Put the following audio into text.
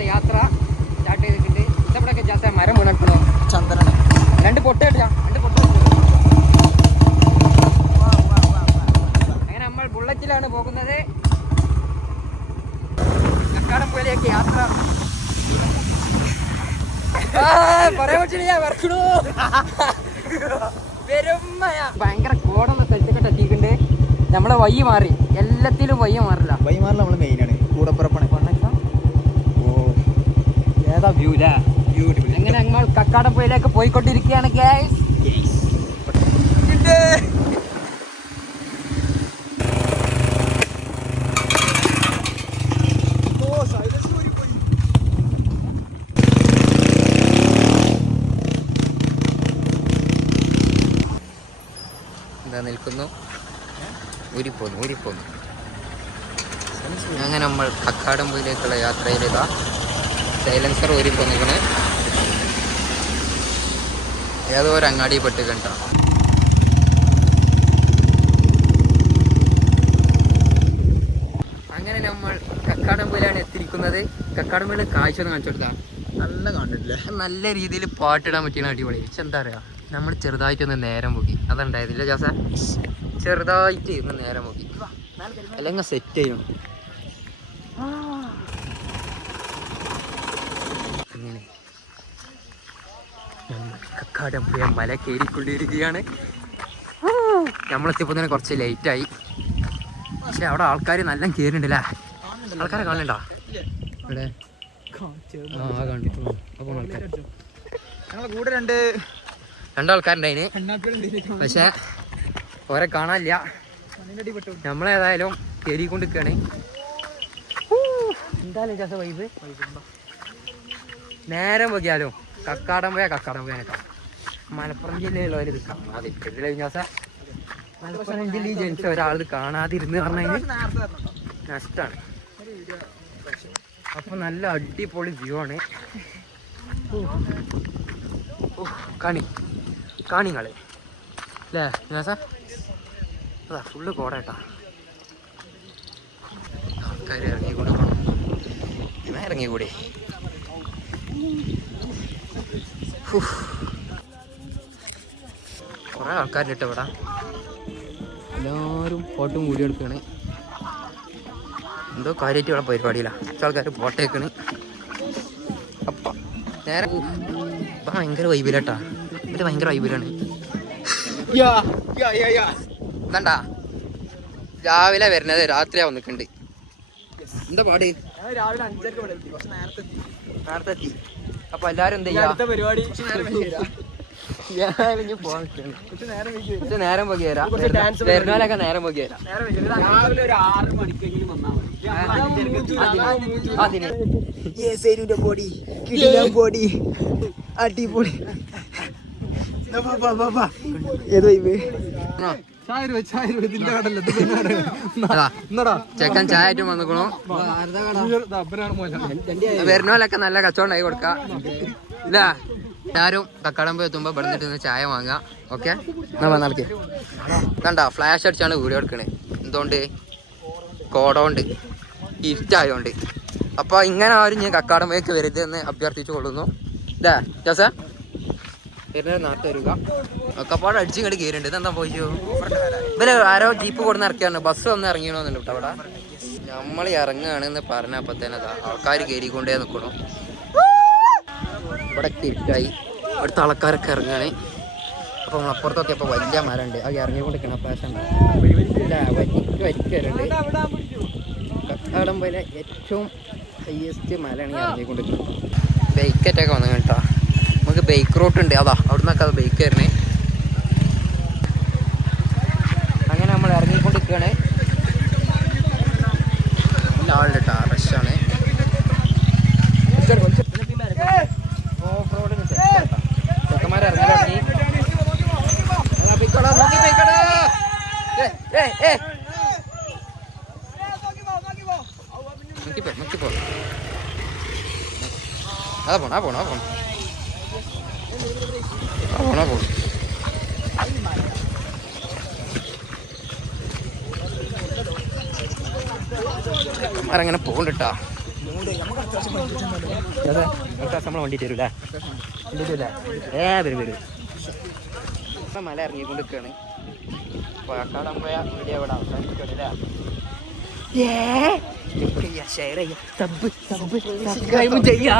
ഇന്നത്തെ യാത്ര സ്റ്റാർട്ട് ചെയ്തിട്ടുണ്ട്. ഇതവിടെയൊക്കെ ജാത്ത മരം വീണിട്ടോ ചന്ദന രണ്ട് പൊട്ട് കേട്ടോ രണ്ട് പൊട്ട് അങ്ങനെ നമ്മൾ ബുള്ളറ്റിലാണ് പോകുന്നത്. പോലെയൊക്കെ യാത്ര. പറയാൻ പറ്റില്ല വറക്കണു ഭയങ്കര കോടുന്ന സ്ഥലത്തേക്ക് എത്തിയിട്ടുണ്ട് നമ്മളെ വഴി മാറി. എല്ലാത്തിലും വഴി മാറില്ല. വൈമാറിൽ നമ്മൾ മെയിനാണ് വ്യൂ അല്ലേ ബ്യൂട്ടിഫുൾ അങ്ങനെ നമ്മൾ കക്കാടംപുഴയിലേക്ക് പോയിക്കൊണ്ടിരിക്കുകയാണ് ഗൈസ് എന്താ നിൽക്കുന്നു. ഊരിപ്പോന്നു ഊരിപ്പോന്നു. അങ്ങനെ നമ്മൾ കക്കാടംപുഴയിലേക്കുള്ള യാത്രയിലിതാ. സൈലൻസർ ഊരി പോന്നിക്കണ്. ഏതോ ഒരു അങ്ങാടി പെട്ട് കണ്ടോ? അങ്ങനെ നമ്മൾ കക്കാടംപുഴയിലാണ് എത്തിയിരിക്കുന്നത്. കക്കാടംപുഴയിൽ കാഴ്ച ഒന്ന് കാണിച്ചു കൊടുത്താൽ നല്ല കണ്ടിട്ടില്ല? നല്ല രീതിയിൽ പാട്ടിടാൻ പറ്റിയ അടിപൊളി. എന്താ പറയാ നമ്മൾ ചെറുതായിട്ടൊന്ന് നേരം പോക്കി അതുണ്ടായതില്ല ജാസ? ചെറുതായിട്ട് ഇന്ന് നേരം പോക്കി അല്ലെങ്കിൽ സെറ്റ് ചെയ്യണം അങ്ങനെ കക്കാടംപുഴ മല കയറിക്കൊണ്ടിരിക്കുകയാണ്. നമ്മളെത്തിയപ്പോൾ തന്നെ കുറച്ച് ലേറ്റായി പക്ഷെ അവിടെ ആൾക്കാർ നല്ല കയറിണ്ടല്ലേ ആൾക്കാരെ കാണണ്ടോ ഇവിടെ. ആ ആ കണ്ടിട്ടു അപ്പോൾ ആൾക്കാർ ഞങ്ങളെ കൂടെ രണ്ട് രണ്ടാൾക്കാരുണ്ടായിന്. പക്ഷെ ഓരെ കാണാനില്ല. നമ്മളേതായാലും കയറിക്കൊണ്ടിരിക്കുകയാണ് എന്തായാലും ജാസ വൈബ് നേരം പോകിയാലോ കക്കാടം പോയാൽ കക്കാടം പോയാൽ കേട്ടോ മലപ്പുറം ജില്ലയിലുള്ളവർ ഇത് കാണാതിരിക്കില്ല ജാസ മലപ്പുറം ജില്ലയിൽ ജനിച്ച ഒരാൾ കാണാതിരുന്ന് പറഞ്ഞാൽ നഷ്ടമാണ് അപ്പൊ നല്ല അടിപൊളി വ്യൂ ആണ്. കണി. കാണിങ്ങളെ അല്ലേ ജാസ അതാ ഫുള്ള് കോടേട്ടാ ആൾക്കാർ ഇറങ്ങിക്കൊണ്ട് ഇറങ്ങിക്കൂടെ കുറേ ആൾക്കാരുണ്ട് ഇവിടെ. എല്ലാവരും ഫോട്ടോ കൂടി എടുക്കണ്. എന്തോ കാര്യമായിട്ട് ഇവിടെ പരിപാടിയില്ല കുറച്ച് ആൾക്കാർ ഫോട്ടോ എടുക്കണ്. അപ്പം നേരെ ഇപ്പം ഭയങ്കര വൈബിലാട്ടാ ഇത് ഭയങ്കര വൈബിലാണ് യാ യാ യാ യാ. എന്താണ്ടാ രാവിലെ വരുന്നത് രാത്രിയാ വന്നിട്ടുണ്ട് എന്താ പാടി? രാവിലെ അഞ്ചരക്ക് നേരത്തെ എത്തി. നേരത്തെ എത്തി. അപ്പൊ എല്ലാരും എന്താ പരിപാടി. നേരം പോക്കി വരാം വരുന്നോലൊക്കെ നേരം പോക്കി വരും. അതിന് കിടിലം ബോഡി അടിപൊളി. ചെക്കൻ ചായ ആയിട്ട് വന്നിക്കണു. വരുന്നോലൊക്കെ നല്ല കച്ചവടം ആയി കൊടുക്ക. ഇല്ല? എല്ലാരും കക്കാടമ്പ് എത്തുമ്പോ ഇവിടെ ഒന്ന് ചായ വാങ്ങാം. ഓക്കെ കണ്ട ഫ്ലാഷ് അടിച്ചാണ് വീഡിയോ എടുക്കണേ. എന്തുകൊണ്ട്? കോടോണ്ട്. ഇരുട്ടായോണ്ട്. അപ്പൊ ഇങ്ങനെ ആരും ഞാൻ കക്കാടമ്പേക്ക് വരരുത് എന്ന് അഭ്യർത്ഥിച്ചു കൊള്ളുന്നു. ഇല്ലേ ജോസ? അടിച്ച് ഇങ്ങോട്ട് കയറിണ്ട് ഇതെന്താ പോയോ? ഇവർ ആരോ ജീപ്പ് കൊടുന്ന് ഇറക്കിയാണ്. ബസ് വന്ന് ഇറങ്ങിയോന്നുണ്ട് കേട്ടോ അവിടെ. നമ്മൾ ഇറങ്ങുകയാണെന്ന് പറഞ്ഞപ്പോ തന്നെ ആൾക്കാർ കയറിക്കൊണ്ടേ നിൽക്കണു ഇവിടെ ഇരുട്ടായി ഇവിടുത്തെ ആൾക്കാരൊക്കെ ഇറങ്ങുകയാണ് അപ്പൊ നമ്മൾ അപ്പുറത്തൊക്കെ ഇപ്പൊ വലിയ മരമുണ്ട് അത് ഇറങ്ങിക്കൊണ്ടിരിക്കണം പ്രാവശ്യം ഇല്ല വരിക്ക് കക്കാടം പോലെ ഏറ്റവും ഹയസ്റ്റ് മലയാണ് ഇറങ്ങിക്കൊണ്ടിരിക്കുന്നത്. ബൈക്കറ്റൊക്കെ വന്നു കേട്ടോ. നമുക്ക് ബൈക്ക് റൂട്ട് ഉണ്ട്. അതാ അവിടെ നിന്നൊക്കെ അത് ബൈക്ക് വരണേ. അങ്ങനെ നമ്മൾ ഇറങ്ങിക്കൊണ്ടിരിക്കുകയാണ്. ആളുണ്ട് കേട്ടോ ഏയ്, ഏയ്, ഏയ്. നോക്കിപ്പോ നോക്കിപ്പോ അതാ പോണ ആ പോണ ആ പോണ. ആ പോണ ആ പോണ. ചെക്കന്മാരങ്ങനെ പോകണ്ടിട്ടാ അതെ നമ്മളെ വണ്ടി തരൂലേ വണ്ടി തരൂലേ ഏ വരും വരും. മല ഇറങ്ങിക്കൊണ്ട് നിൽക്കുകയാണ് കാക്കാടമ്പയ വീഡിയോ ഇവിടെ അവസാനിക്കുകയാണ് അല്ലേ? ഷെയർ ചെയ്യാം സബ് സബ് സബ്സ്ക്രൈബ് ചെയ്യാ.